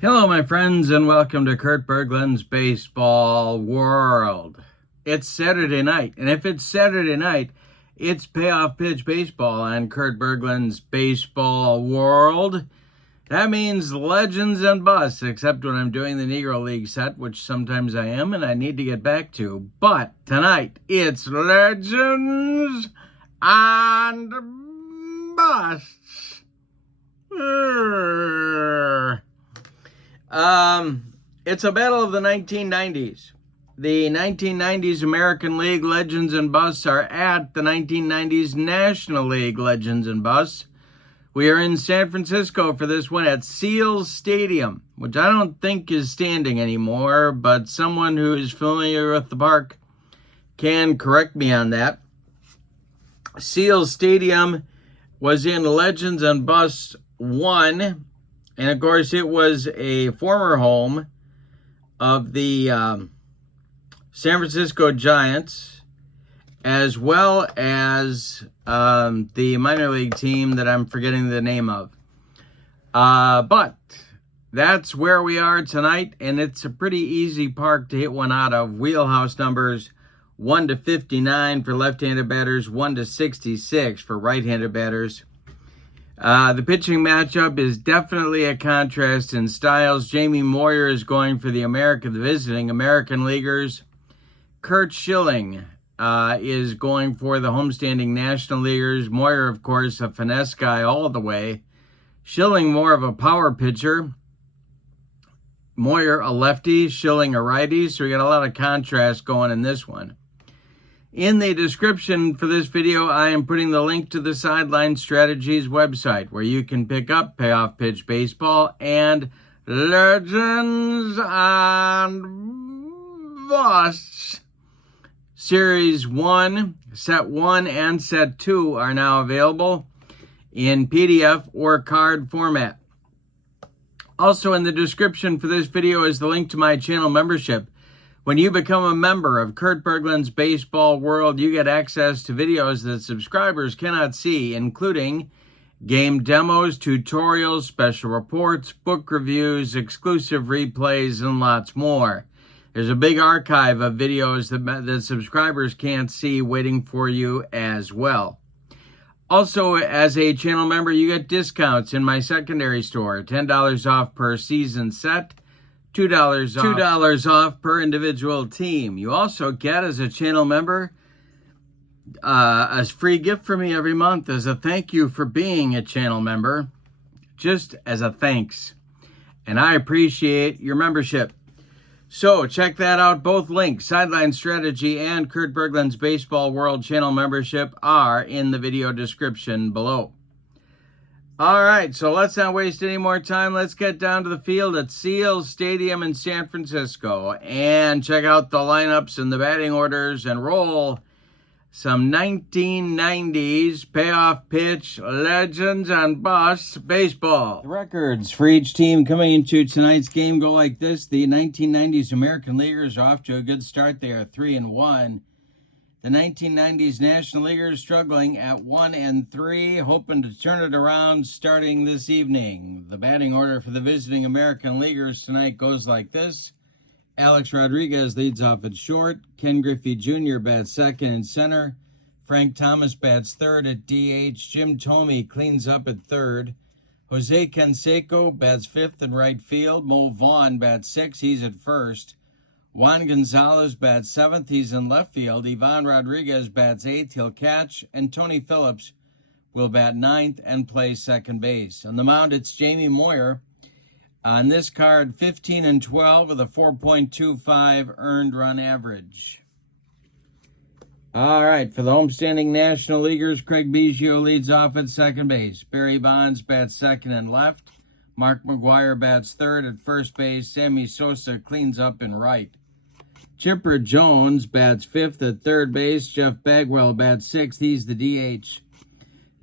Hello, my friends, and welcome to Curt Berglund's Baseball World. It's Saturday night, and if it's Saturday night, it's payoff pitch baseball on Curt Berglund's Baseball World. That means legends and busts, except when I'm doing the Negro League set, which sometimes I am, and I need to get back to. But tonight, it's legends and busts. It's a battle of the 1990s. The 1990s American League Legends and Busts are at the 1990s National League Legends and Busts. We are in San Francisco for this one at Seals Stadium, which I don't think is standing anymore, but someone who is familiar with the park can correct me on that. Seals Stadium was in Legends and Busts 1. And, of course, it was a former home of the San Francisco Giants, as well as the minor league team that I'm forgetting the name of. But that's where we are tonight, and it's a pretty easy park to hit one out of. Wheelhouse numbers 1 to 59 for left-handed batters, 1 to 66 for right-handed batters. The pitching matchup is definitely a contrast in styles. Jamie Moyer is going for the visiting American Leaguers. Curt Schilling is going for the homestanding National Leaguers. Moyer, of course, a finesse guy all the way. Schilling, more of a power pitcher. Moyer, a lefty. Schilling, a righty. So we got a lot of contrast going in this one. In the description for this video, I am putting the link to the Sideline Strategies website, where you can pick up Payoff Pitch Baseball and Legends and Busts. Series 1, Set 1, and Set 2 are now available in PDF or card format. Also in the description for this video is the link to my channel membership. When you become a member of Curt Berglund's Baseball World, you get access to videos that subscribers cannot see, including game demos, tutorials, special reports, book reviews, exclusive replays, and lots more. There's a big archive of videos that subscribers can't see waiting for you as well. Also, as a channel member, you get discounts in my secondary store, $10 off per season set, $2 off per individual team. You also get, as a channel member, a free gift from me every month as a thank you for being a channel member, just as a thanks. And I appreciate your membership. So check that out. Both links, Sideline Strategy and Curt Berglund's Baseball World channel membership, are in the video description below. All right, so let's not waste any more time. Let's get down to the field at Seals Stadium in San Francisco and check out the lineups and the batting orders and roll some 1990s payoff pitch legends and busts baseball. The records for each team coming into tonight's game go like this. The 1990s American Leaguers are off to a good start. They are 3-1. The 1990s National Leaguers struggling at 1-3, hoping to turn it around starting this evening. The batting order for the visiting American Leaguers tonight goes like this. Alex Rodriguez leads off at short. Ken Griffey Jr. bats second and center. Frank Thomas bats third at DH. Jim Thome cleans up at third. Jose Canseco bats fifth in right field. Mo Vaughn bats sixth. He's at first. Juan Gonzalez bats seventh. He's in left field. Ivan Rodriguez bats eighth. He'll catch. And Tony Phillips will bat ninth and play second base. On the mound, it's Jamie Moyer. On this card, 15-12 with a 4.25 earned run average. All right, for the homestanding National Leaguers, Craig Biggio leads off at second base. Barry Bonds bats second and left. Mark McGwire bats third at first base. Sammy Sosa cleans up in right. Chipper Jones bats fifth at third base. Jeff Bagwell bats sixth. He's the DH.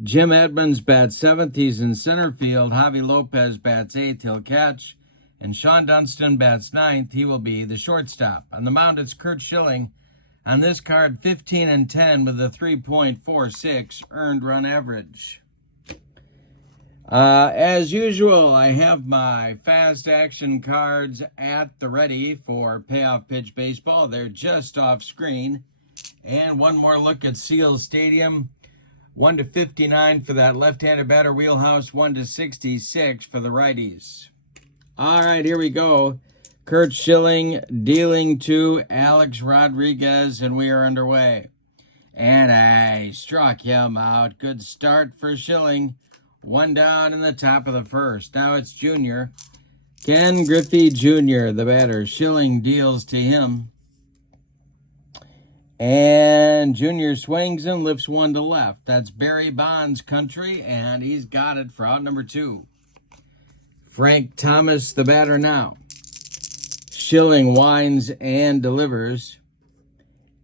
Jim Edmonds bats seventh. He's in center field. Javi Lopez bats eighth. He'll catch. And Sean Dunston bats ninth. He will be the shortstop. On the mound, it's Curt Schilling. On this card, 15-10 with a 3.46 earned run average. As usual, I have my fast action cards at the ready for payoff pitch baseball. They're just off screen. And one more look at Seal Stadium. 1/59 for that left-handed batter wheelhouse. 1/66 for the righties. All right, here we go. Curt Schilling dealing to Alex Rodriguez, and we are underway. And I struck him out. Good start for Schilling. One down in the top of the first. Now it's Junior. Ken Griffey Jr., the batter. Schilling deals to him. And Junior swings and lifts one to left. That's Barry Bonds' country, and he's got it for out number 2. Frank Thomas, the batter now. Schilling winds and delivers.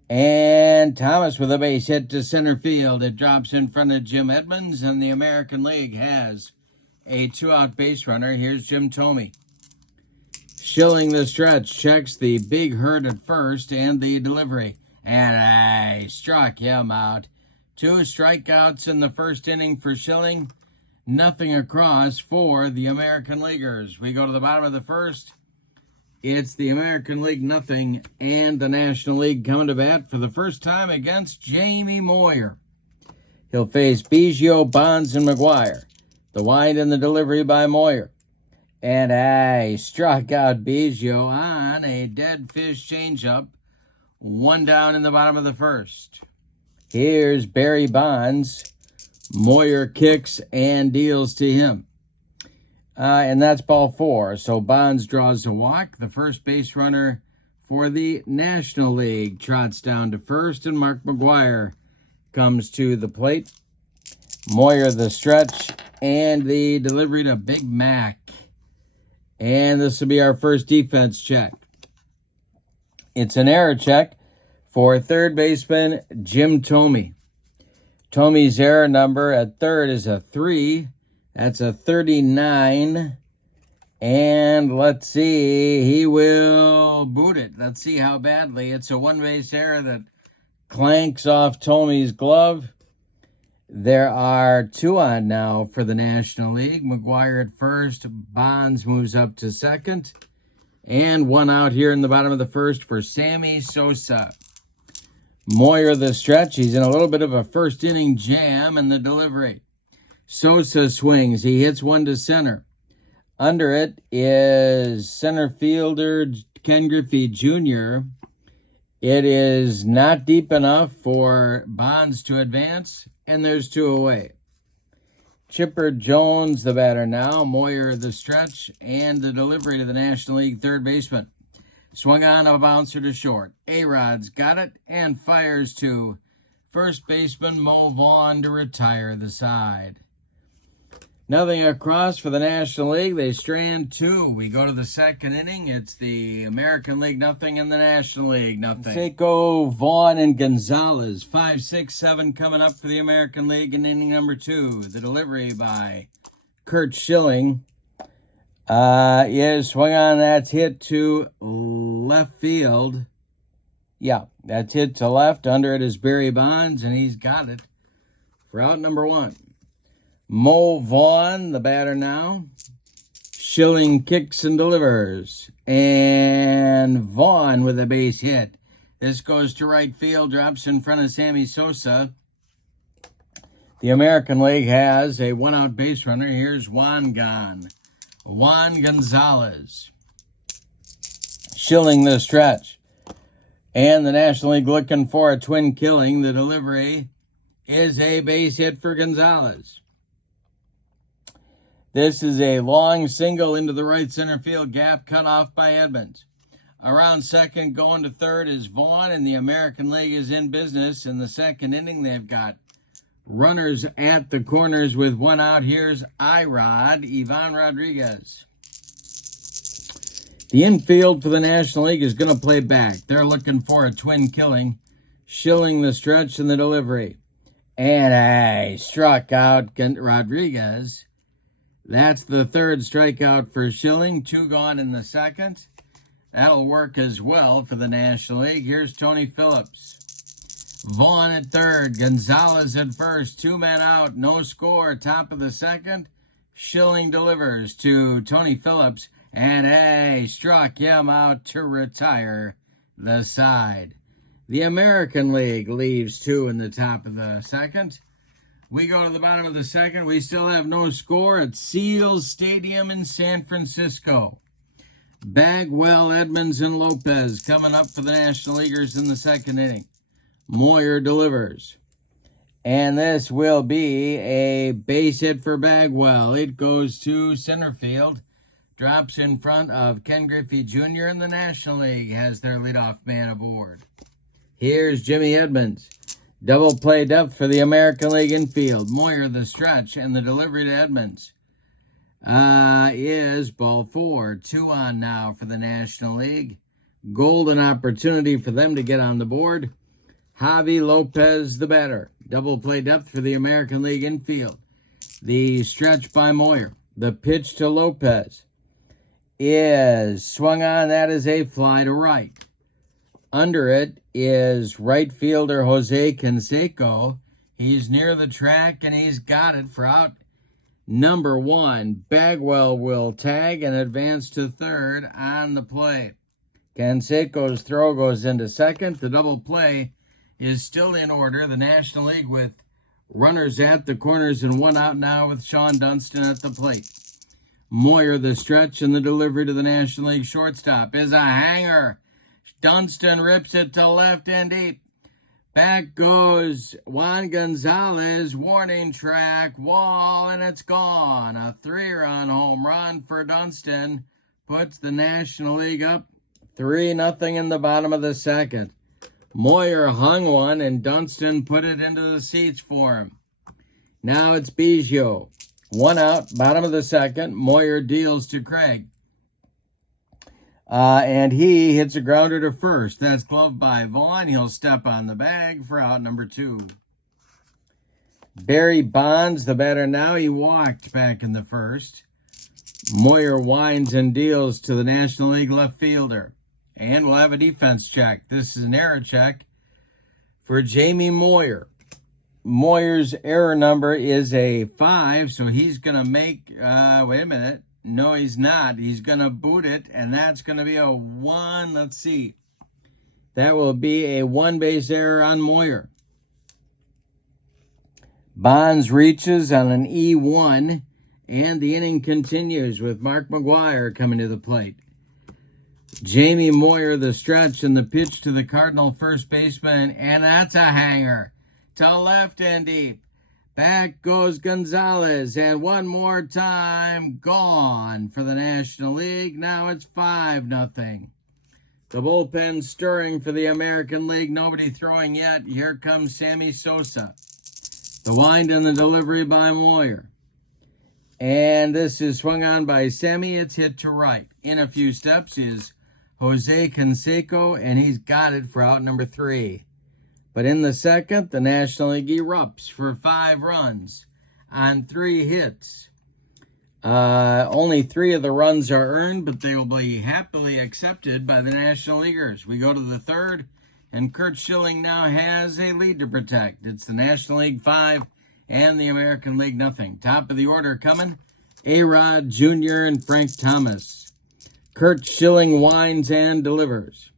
And Thomas with a base hit to center field. It drops in front of Jim Edmonds, and the American League has a 2-out base runner. Here's Jim Thome. Schilling the stretch, checks the big hurt at first and the delivery. And I struck him out. 2 strikeouts in the first inning for Schilling. Nothing across for the American Leaguers. We go to the bottom of the first. It's the American League nothing, and the National League coming to bat for the first time against Jamie Moyer. He'll face Biggio, Bonds, and McGuire. The wind and the delivery by Moyer. And I struck out Biggio on a dead fish changeup. 1 down in the bottom of the first. Here's Barry Bonds. Moyer kicks and deals to him. And that's ball 4. So Bonds draws a walk. The first base runner for the National League trots down to first, and Mark McGuire comes to the plate. Moyer the stretch and the delivery to Big Mac. And this will be our first defense check. It's an error check for third baseman Jim Thome. Thome's error number at third is a 3. That's a 39. And let's see, he will boot it. Let's see how badly. It's a one-base error that clanks off Thome's glove. There are 2 on now for the National League. McGuire at first. Bonds moves up to second. And 1 out here in the bottom of the first for Sammy Sosa. Moyer the stretch. He's in a little bit of a first inning jam in the delivery. Sosa swings. He hits one to center. Under it is center fielder Ken Griffey Jr. It is not deep enough for Bonds to advance, and there's 2 away. Chipper Jones, the batter now. Moyer the stretch and the delivery to the National League third baseman. Swung on a bouncer to short. A-Rod's got it and fires to first baseman Mo Vaughn to retire the side. Nothing across for the National League. They strand 2. We go to the second inning. It's the American League nothing and the National League nothing. Seiko, Vaughn, and Gonzalez. 5, 6, 7 coming up for the American League in inning number 2. The delivery by Curt Schilling. Is swung on. That's hit to left field. Yeah, that's hit to left. Under it is Barry Bonds, and he's got it for out number 1. Mo Vaughn, the batter now. Schilling kicks and delivers. And Vaughn with a base hit. This goes to right field, drops in front of Sammy Sosa. The American League has a 1-out base runner. Here's Juan Gonzalez. Schilling the stretch. And the National League looking for a twin killing. The delivery is a base hit for Gonzalez. This is a long single into the right center field gap, cut off by Edmonds. Around second, going to third is Vaughn, and the American League is in business. In the second inning, they've got runners at the corners with 1 out. Here's Ivan Rodriguez. The infield for the National League is going to play back. They're looking for a twin killing. Schilling the stretch and the delivery. And I struck out Rodriguez. That's the third strikeout for Schilling. 2 gone in the second. That'll work as well for the National League. Here's Tony Phillips. Vaughn at third. Gonzalez at first. 2 men out. No score. Top of the second. Schilling delivers to Tony Phillips, and hey, struck him out to retire the side. The American League leaves 2 in the top of the second. We go to the bottom of the second. We still have no score at Seals Stadium in San Francisco. Bagwell, Edmonds, and Lopez coming up for the National Leaguers in the second inning. Moyer delivers. And this will be a base hit for Bagwell. It goes to center field. Drops in front of Ken Griffey Jr. and the National League has their leadoff man aboard. Here's Jimmy Edmonds. Double play depth for the American League infield. Moyer the stretch and the delivery to Edmonds is ball 4. 2 on now for the National League. Golden opportunity for them to get on the board. Javi Lopez the batter. Double play depth for the American League infield. The stretch by Moyer. The pitch to Lopez is swung on. That is a fly to right. Under it is right fielder Jose Canseco. He's near the track, and he's got it for out number 1. Bagwell will tag and advance to third on the play. Canseco's throw goes into second. The double play is still in order. The National League with runners at the corners and 1 out now with Sean Dunston at the plate. Moyer the stretch and the delivery to the National League shortstop is a hanger. Dunston rips it to left and deep. Back goes Juan Gonzalez, warning track, wall, and it's gone. A 3-run home run for Dunston puts the National League up 3-0 in the bottom of the second. Moyer hung one, and Dunston put it into the seats for him. Now it's Biggio. 1 out, bottom of the second. Moyer deals to Craig. And he hits a grounder to first. That's gloved by Vaughn. He'll step on the bag for out number 2. Barry Bonds, the batter now. He walked back in the first. Moyer winds and deals to the National League left fielder. And we'll have a defense check. This is an error check for Jamie Moyer. Moyer's error number is a 5, so he's going to make, wait a minute. No, he's not. He's going to boot it, and that's going to be a 1. Let's see. That will be a 1-base error on Moyer. Bonds reaches on an E1, and the inning continues with Mark McGwire coming to the plate. Jamie Moyer the stretch and the pitch to the Cardinal first baseman, and that's a hanger to left and deep. Back goes Gonzalez, and one more time, gone for the National League. Now it's 5-0. The bullpen stirring for the American League. Nobody throwing yet. Here comes Sammy Sosa. The wind and the delivery by Moyer. And this is swung on by Sammy. It's hit to right. In a few steps is Jose Canseco, and he's got it for out number 3. But in the second, the National League erupts for 5 runs on 3 hits. Only 3 of the runs are earned, but they will be happily accepted by the National Leaguers. We go to the third, and Curt Schilling now has a lead to protect. It's the National League 5 and the American League 0. Top of the order coming, A-Rod Jr. and Frank Thomas. Curt Schilling winds and delivers.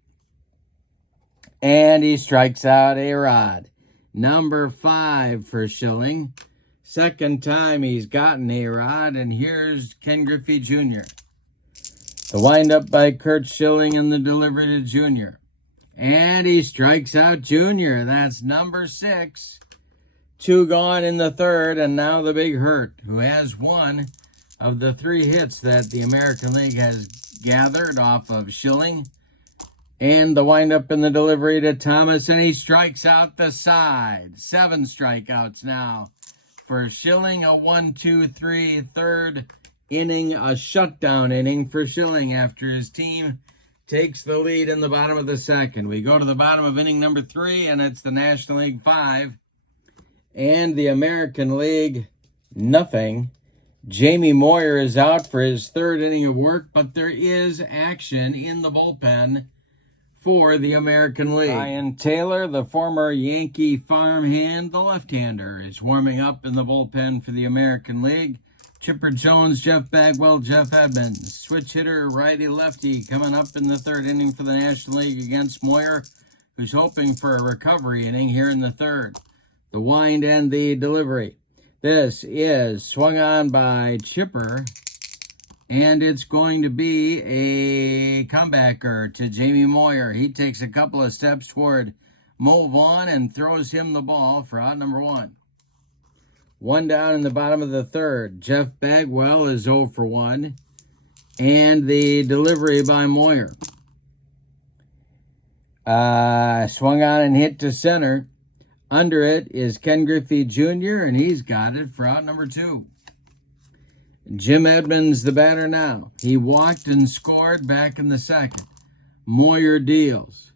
And he strikes out A-Rod. Number 5 for Schilling. Second time he's gotten A-Rod, and here's Ken Griffey Jr. The windup by Curt Schilling and the delivery to Jr. And he strikes out Jr. That's number 6. 2 gone in the third, and now the big hurt, who has 1 of the 3 hits that the American League has gathered off of Schilling. And the windup and the delivery to Thomas, and he strikes out the side. 7 strikeouts now for Schilling. A 1-2-3 third inning, a shutdown inning for Schilling after his team takes the lead in the bottom of the second. We go to the bottom of inning number 3, and it's the National League 5 and the American League 0. Jamie Moyer is out for his 3rd inning of work, but there is action in the bullpen for the American League. Ryan Taylor, the former Yankee farmhand, the left-hander, is warming up in the bullpen for the American League. Chipper Jones, Jeff Bagwell, Jeff Edmonds. Switch hitter, righty-lefty, coming up in the third inning for the National League against Moyer, who's hoping for a recovery inning here in the third. The wind and the delivery. This is swung on by Chipper, and it's going to be a comebacker to Jamie Moyer. He takes a couple of steps toward Mo Vaughn and throws him the ball for out number 1. 1 down in the bottom of the third. Jeff Bagwell is 0 for 1. And the delivery by Moyer. Swung on and hit to center. Under it is Ken Griffey Jr., and he's got it for out number 2. Jim Edmonds, the batter now. He walked and scored back in the second. Moyer deals.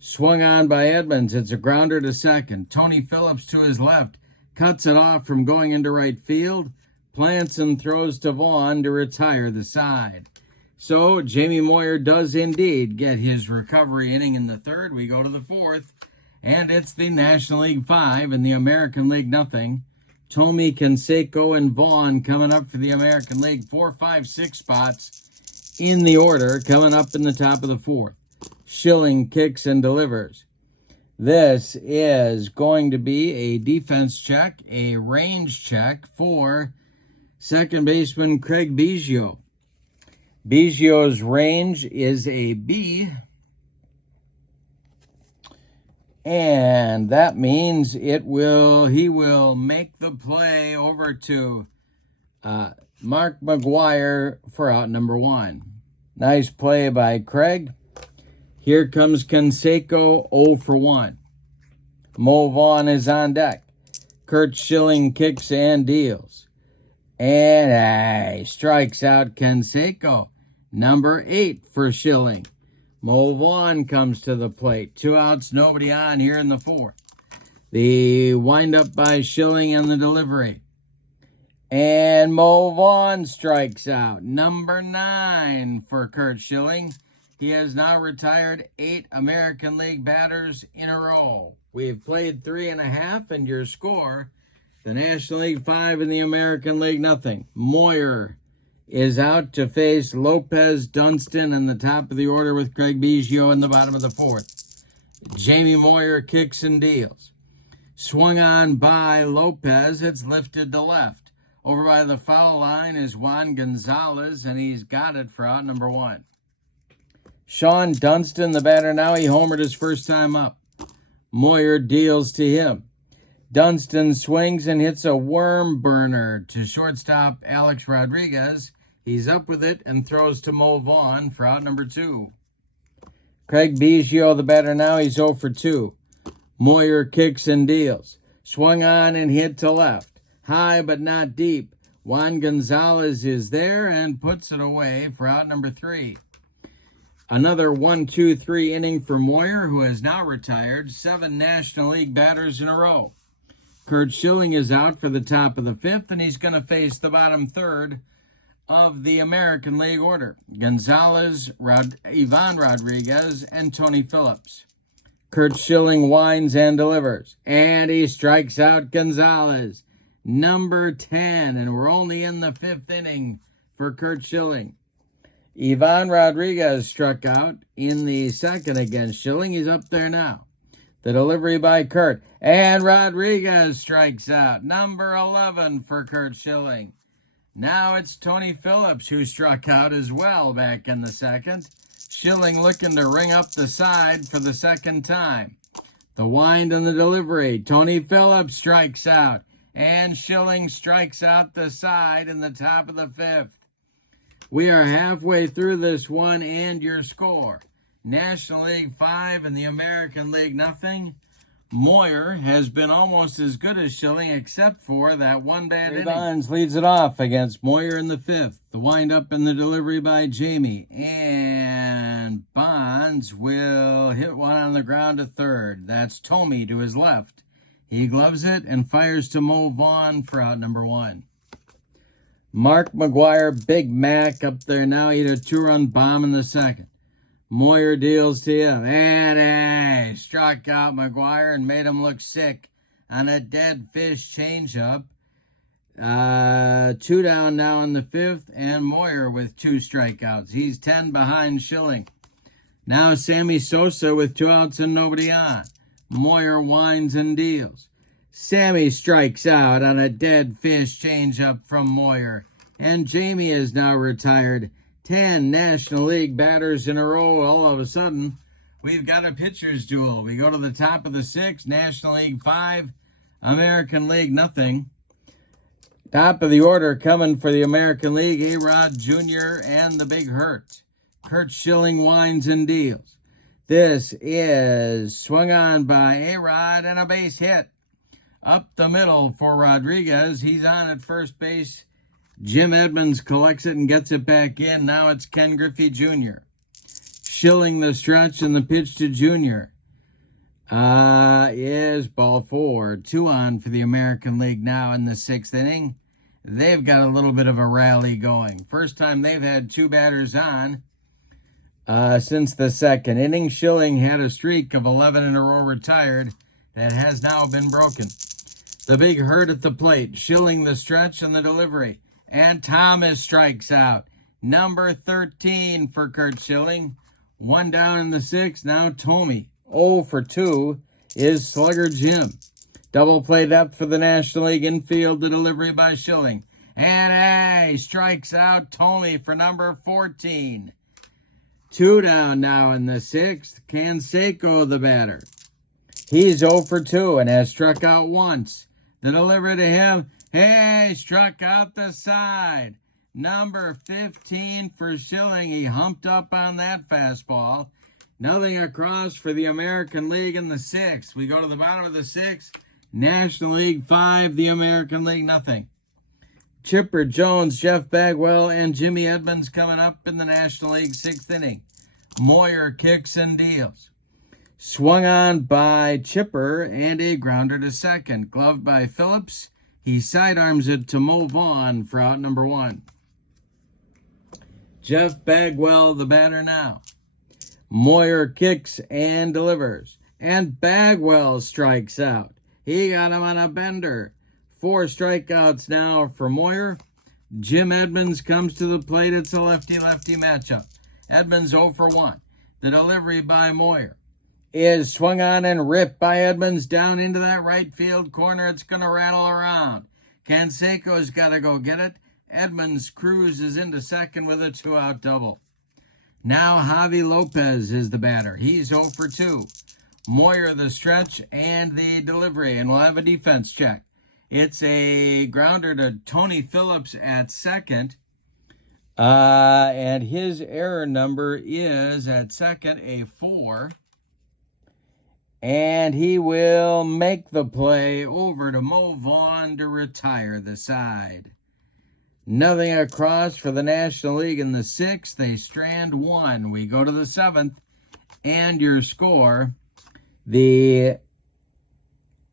Swung on by Edmonds. It's a grounder to second. Tony Phillips to his left. Cuts it off from going into right field. Plants and throws to Vaughn to retire the side. So Jamie Moyer does indeed get his recovery inning in the third. We go to the fourth. And it's the National League 5 and the American League nothing. Tommy, Canseco, and Vaughn coming up for the American League. 4, 5, 6 spots in the order coming up in the top of the fourth. Schilling kicks and delivers. This is going to be a defense check, a range check for second baseman Craig Biggio. Biggio's range is a B, and that means he will make the play over to Mark McGuire for out number 1. Nice play by Craig. Here comes Canseco, 0 for 1. Mo Vaughn is on deck. Curt Schilling kicks and deals. And he strikes out Canseco. Number 8 for Schilling. Mo Vaughn comes to the plate. 2 outs, nobody on here in the fourth. The windup by Schilling and the delivery. And Mo Vaughn strikes out. Number 9 for Curt Schilling. He has now retired 8 American League batters in a row. We've played 3.5, and your score, the National League 5 and the American League nothing. Moyer is out to face Lopez, Dunston in the top of the order with Craig Biggio in the bottom of the fourth. Jamie Moyer kicks and deals. Swung on by Lopez. It's lifted to left. Over by the foul line is Juan Gonzalez, and he's got it for out number 1. Sean Dunston, the batter now, he homered his first time up. Moyer deals to him. Dunston swings and hits a worm burner to shortstop Alex Rodriguez. He's up with it and throws to Mo Vaughn for out number 2. Craig Biggio, the batter now, he's 0 for 2. Moyer kicks and deals. Swung on and hit to left. High but not deep. Juan Gonzalez is there and puts it away for out number 3. Another 1-2-3 inning for Moyer, who has now retired 7 National League batters in a row. Curt Schilling is out for the top of the 5th, and he's going to face the bottom third of the American League order. Gonzalez, Ivan Rodriguez, and Tony Phillips. Curt Schilling winds and delivers, and he strikes out Gonzalez. Number 10, and we're only in the 5th inning for Curt Schilling. Ivan Rodriguez struck out in the second against Schilling. He's up there now. The delivery by Curt. And Rodriguez strikes out. Number 11 for Curt Schilling. Now it's Tony Phillips who struck out as well back in the second. Schilling looking to ring up the side for the second time. The wind and the delivery. Tony Phillips strikes out. And Schilling strikes out the side in the top of the 5th. We are halfway through this one, and your score. National League 5 and the American League nothing. Moyer has been almost as good as Schilling, except for that one bad inning. Bonds leads it off against Moyer in the 5th. The windup and the delivery by Jamie. And Bonds will hit one on the ground to third. That's Tommy to his left. He gloves it and fires to Mo Vaughn for out number 1. Mark McGuire, Big Mac up there now. He hit a 2-run bomb in the second. Moyer deals to him. And he struck out McGuire and made him look sick on a dead fish changeup. 2 down now in the 5th, and Moyer with 2 strikeouts. He's 10 behind Schilling. Now Sammy Sosa with 2 outs and nobody on. Moyer winds and deals. Sammy strikes out on a dead fish changeup from Moyer. And Jamie is now retired. 10 National League batters in a row. All of a sudden, we've got a pitcher's duel. We go to the top of the 6th, National League 5, American League nothing. Top of the order coming for the American League, A-Rod Jr. and the Big Hurt. Curt Schilling winds and deals. This is swung on by A-Rod and a base hit. Up the middle for Rodriguez. He's on at first base. Jim Edmonds collects it and gets it back in. Now it's Ken Griffey Jr. Schilling the stretch and the pitch to Jr. Is ball 4. 2 on for the American League now in the 6th inning. They've got a little bit of a rally going. First time they've had 2 batters on since the 2nd inning. Schilling had a streak of 11 in a row retired that has now been broken. The Big Hurt at the plate. Schilling the stretch and the delivery. And Thomas strikes out. Number 13 for Curt Schilling. 1 down in the 6th. Now Tomey. 0 for 2 is Slugger Jim. Double play depth for the National League infield. The delivery by Schilling. And he strikes out Tomey for number 14. 2 down now in the 6th. Canseco the batter. He's 0 for 2 and has struck out once. The delivery to him. Hey, struck out the side. Number 15 for Schilling. He humped up on that fastball. Nothing across for the American League in the 6th. We go to the bottom of the 6th. National League 5, the American League nothing. Chipper Jones, Jeff Bagwell, and Jimmy Edmonds coming up in the National League 6th inning. Moyer kicks and deals. Swung on by Chipper and a grounder to second. Gloved by Phillips. He sidearms it to Mo Vaughn for out number 1. Jeff Bagwell, the batter now. Moyer kicks and delivers. And Bagwell strikes out. He got him on a bender. 4 strikeouts now for Moyer. Jim Edmonds comes to the plate. It's a lefty-lefty matchup. Edmonds 0 for 1. The delivery by Moyer is swung on and ripped by Edmonds down into that right field corner. It's going to rattle around. Canseco's got to go get it. Edmonds cruises into second with a 2-out double. Now Javi Lopez is the batter. He's 0 for 2. Moyer the stretch and the delivery, and we'll have a defense check. It's a grounder to Tony Phillips at second. And his error number is at second a 4. And he will make the play over to Mo Vaughn to retire the side. Nothing across for the National League in the 6th. They strand 1. We go to the 7th. And your score, the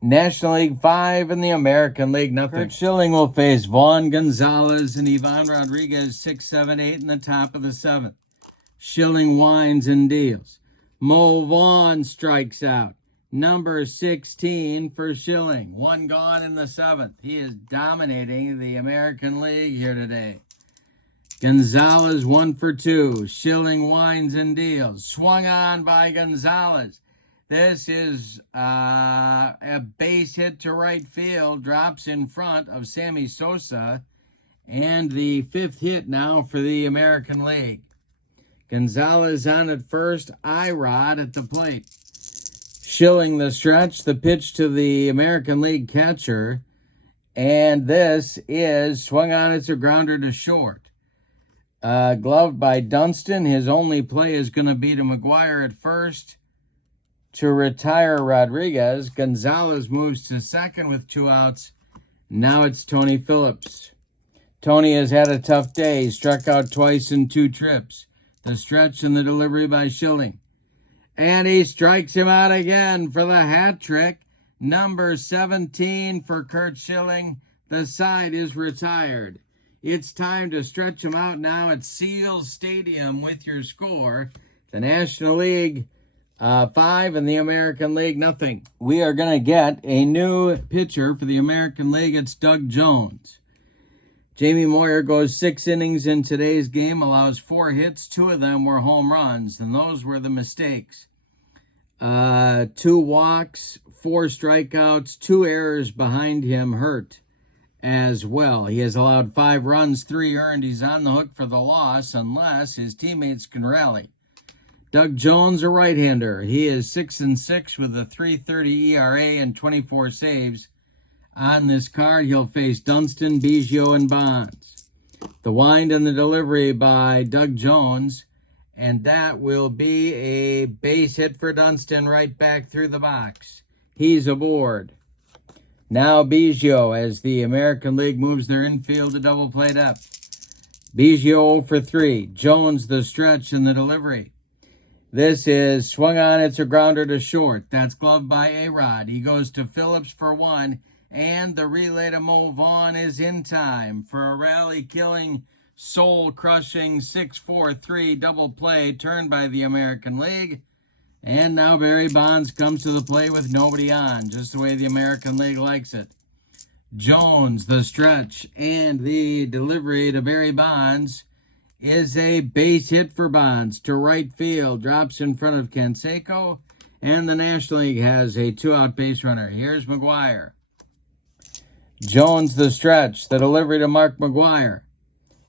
National League 5 and the American League nothing. Curt Schilling will face Vaughn Gonzalez and Ivan Rodriguez 6, 7, 8 in the top of the 7th. Schilling winds and deals. Mo Vaughn strikes out. Number 16 for Schilling. 1 gone in the 7th. He is dominating the American League here today. Gonzalez 1 for 2. Schilling winds and deals. Swung on by Gonzalez. This is a base hit to right field. Drops in front of Sammy Sosa. And the 5th hit now for the American League. Gonzalez on at first. I-Rod at the plate. Schilling the stretch, the pitch to the American League catcher. And this is swung on. It's a grounder to short. Gloved by Dunston. His only play is going to be to McGuire at first to retire Rodriguez. Gonzalez moves to second with 2 outs. Now it's Tony Phillips. Tony has had a tough day. He struck out twice in 2 trips. The stretch and the delivery by Schilling. And he strikes him out again for the hat trick. Number 17 for Curt Schilling. The side is retired. It's time to stretch him out now at Seals Stadium with your score. The National League 5 and the American League nothing. We are going to get a new pitcher for the American League. It's Doug Jones. Jamie Moyer goes 6 innings in today's game, allows 4 hits. 2 of them were home runs, and those were the mistakes. 2 walks, 4 strikeouts, 2 errors behind him hurt as well. He has allowed 5 runs, 3 earned. He's on the hook for the loss unless his teammates can rally. Doug Jones, a right-hander. He is 6-6 with a 3.30 ERA and 24 saves. On this card, he'll face Dunston, Biggio, and Bonds. The wind and the delivery by Doug Jones, and that will be a base hit for Dunston right back through the box. He's aboard. Now Biggio as the American League moves their infield to double play depth. Biggio 0 for 3. Jones the stretch and the delivery. This is swung on. It's a grounder to short. That's gloved by A-Rod. He goes to Phillips for 1. And the relay to move on is in time for a rally-killing, soul-crushing 6-4-3 double play turned by the American League. And now Barry Bonds comes to the plate with nobody on, just the way the American League likes it. Jones, the stretch, and the delivery to Barry Bonds is a base hit for Bonds to right field. Drops in front of Canseco, and the National League has a 2-out base runner. Here's McGuire. Jones the stretch. The delivery to Mark McGuire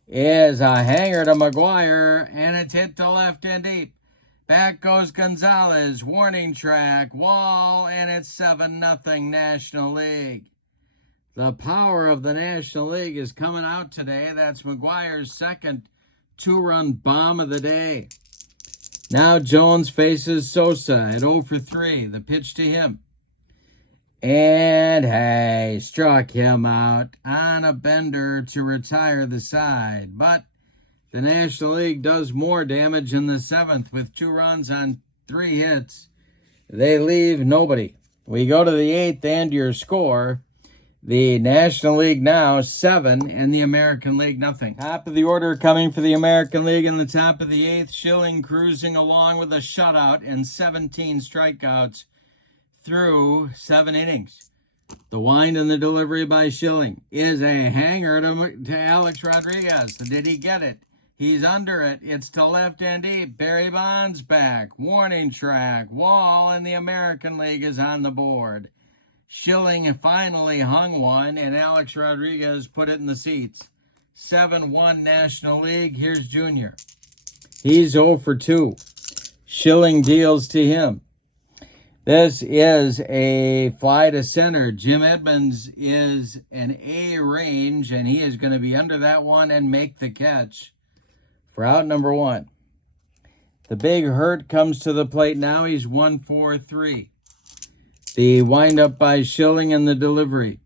is a hanger to McGuire, and it's hit to left and deep. Back goes Gonzalez. Warning track, wall, and it's 7-0 National League. The power of the National League is coming out today. That's McGuire's second 2-run bomb of the day. Now Jones faces Sosa at 0 for 3. The pitch to him. And hey, struck him out on a bender to retire the side. But the National League does more damage in the 7th with 2 runs on 3 hits. They leave nobody. We go to the 8th and your score. The National League now 7 and the American League nothing. Top of the order coming for the American League in the top of the 8th. Schilling cruising along with a shutout and 17 strikeouts through 7 innings. The wind and the delivery by Schilling is a hanger to Alex Rodriguez. Did he get it? He's under it. It's to left and deep. Barry Bonds back. Warning track. Wall, and the American League is on the board. Schilling finally hung one, and Alex Rodriguez put it in the seats. 7-1 National League. Here's Junior. He's 0 for 2. Schilling deals to him. This is a fly to center. Jim Edmonds is an A range, and he is going to be under that one and make the catch for out number 1. The big hurt comes to the plate now. He's 1 for 3. The windup by Schilling and the delivery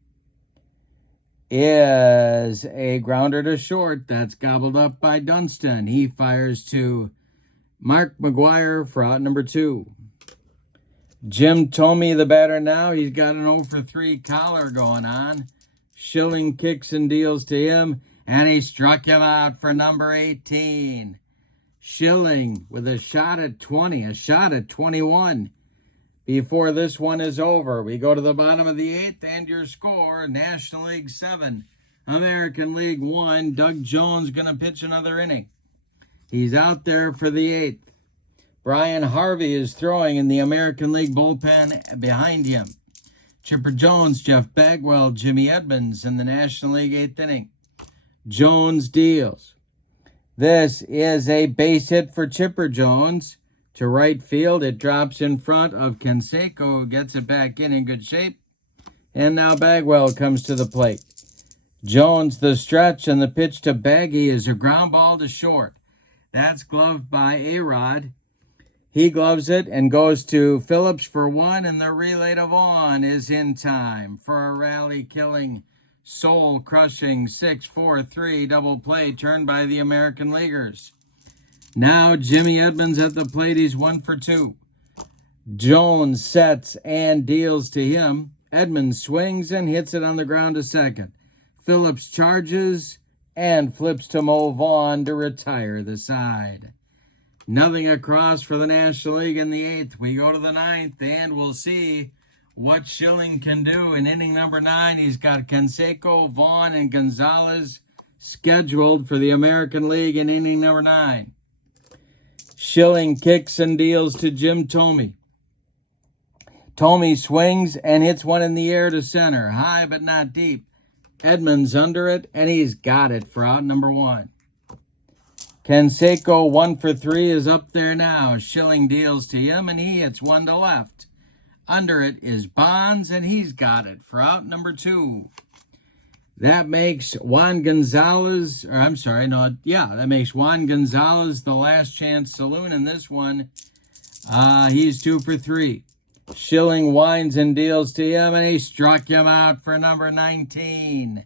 is a grounder to short. That's gobbled up by Dunston. He fires to Mark McGuire for out number 2. Jim Thome, the batter now. He's got an 0 for 3 collar going on. Schilling kicks and deals to him, and he struck him out for number 18. Schilling with a shot at 20, a shot at 21. Before this one is over, we go to the bottom of the 8th, and your score, National League 7, American League 1. Doug Jones going to pitch another inning. He's out there for the 8th. Brian Harvey is throwing in the American League bullpen behind him. Chipper Jones, Jeff Bagwell, Jimmy Edmonds in the National League 8th inning. Jones deals. This is a base hit for Chipper Jones. To right field, it drops in front of Canseco, who gets it back in good shape. And now Bagwell comes to the plate. Jones the stretch, and the pitch to Baggy is a ground ball to short. That's gloved by A-Rod. He gloves it and goes to Phillips for 1, and the relay to Vaughn is in time for a rally-killing, soul-crushing 6-4-3 double play turned by the American Leaguers. Now Jimmy Edmonds at the plate. He's 1 for 2. Jones sets and deals to him. Edmonds swings and hits it on the ground to second. Phillips charges and flips to Mo Vaughn to retire the side. Nothing across for the National League in the 8th. We go to the 9th, and we'll see what Schilling can do. In inning number 9, he's got Canseco, Vaughn, and Gonzalez scheduled for the American League in inning number 9. Schilling kicks and deals to Jim Thome. Thome swings and hits one in the air to center, high but not deep. Edmonds under it, and he's got it for out number 1. Canseco 1 for 3 is up there now. Schilling deals to him, and he hits one to left. Under it is Bonds, and he's got it for out number 2. That makes Juan Gonzalez the last chance saloon in this one. He's 2 for 3. Schilling winds and deals to him, and he struck him out for number 19.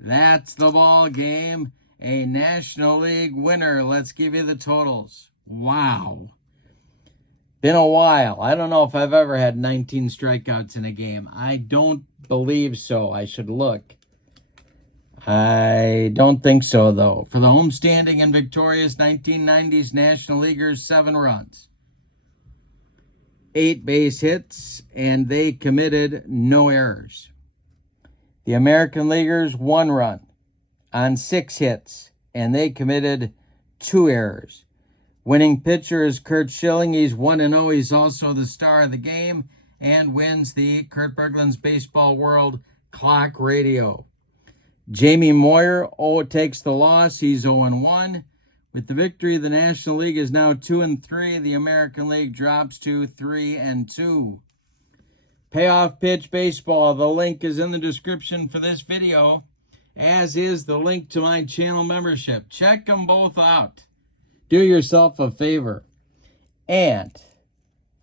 That's the ball game. A National League winner. Let's give you the totals. Wow. Been a while. I don't know if I've ever had 19 strikeouts in a game. I don't believe so. I should look. I don't think so, though. For the homestanding and victorious 1990s National Leaguers, 7 runs. 8 base hits, and they committed no errors. The American Leaguers, 1 run on 6 hits, and they committed 2 errors. Winning pitcher is Curt Schilling. He's 1-0. He's also the star of the game and wins the Curt Berglund's Baseball World Clock Radio. Jamie Moyer takes the loss. He's 0-1. With the victory, the National League is now 2-3. The American League drops to 3-2. Payoff Pitch Baseball. The link is in the description for this video, as is the link to my channel membership. Check them both out. Do yourself a favor. And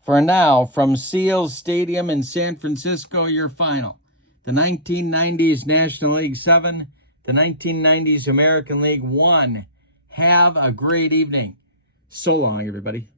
for now, from Seals Stadium in San Francisco, your final. The 1990s National League 7, the 1990s American League 1. Have a great evening. So long, everybody.